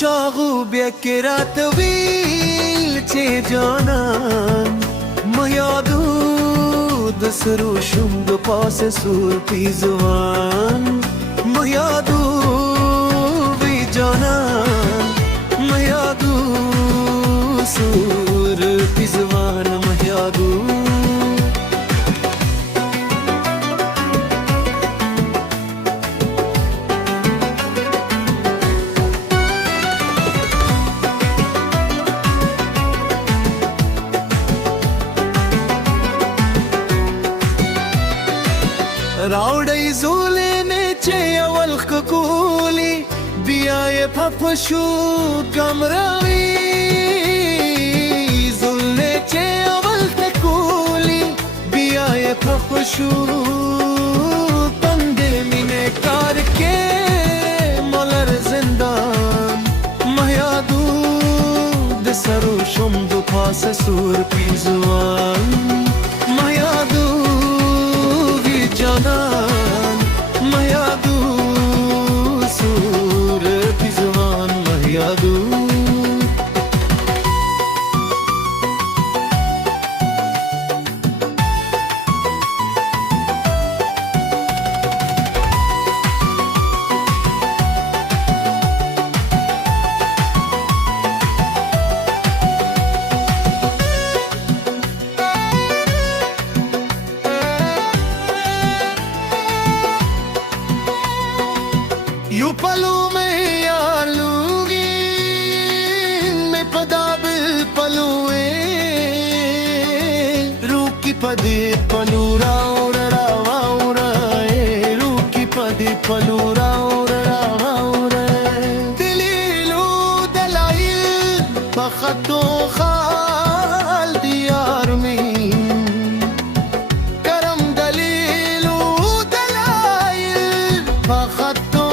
شاغوب يكرات ويل جانان ما یادو سروشم دو پاس سور پیزوان ما یادو بی جانان ما یادو سور پیزوان ما یادو راوړی زولې چې اول خکولی بیا یې پپشو کمروي زولې چې اول خکولی بیا یې پپشو پندې مینې کار کې ملر زندان ما یادو د سرو شم دو پاس سور پیزوان ما یادو جانان ما یادو سور پیزوان ما یادو یو پلو میں آلوگی میں پدا بل پلوے روکی پدی پلو راو راو رائے روکی پدی پلو راو راو رائے دلیلو دلائل بخطو خال دیار میں کرم دلیلو دلائل بخطو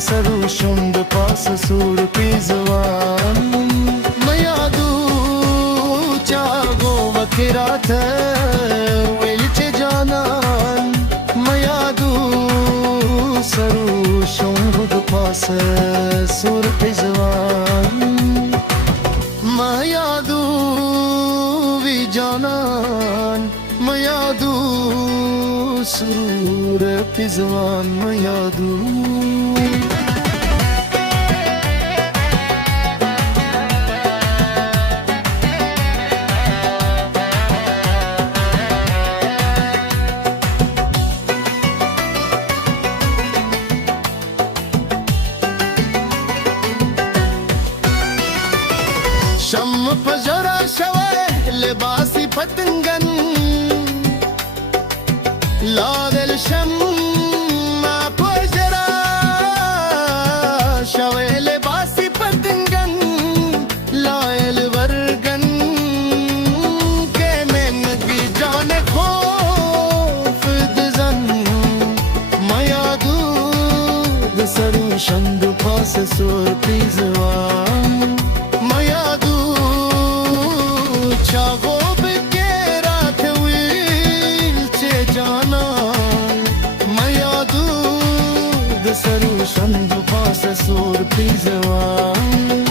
سرو شم د پاس سور پیزوان ما یادو چاغو وکرات ویل چې جانان ما یادو سرو شم د پاس سور پیزوان ما یادو وی جانان ما یادو سرور پیزوان ما یادو شم پجرا شوه لباسی پتنگن لا دل شم ما پجرا شوه لباسی پتنگن لائل ورگن کہ میں نگی جان خوف دزن ما یادو دسرو شند پاس سور پیزوان ما یادو چاغو بکرات ویل چې جانان ما یادو د سرو شندو پاس سور پیزوان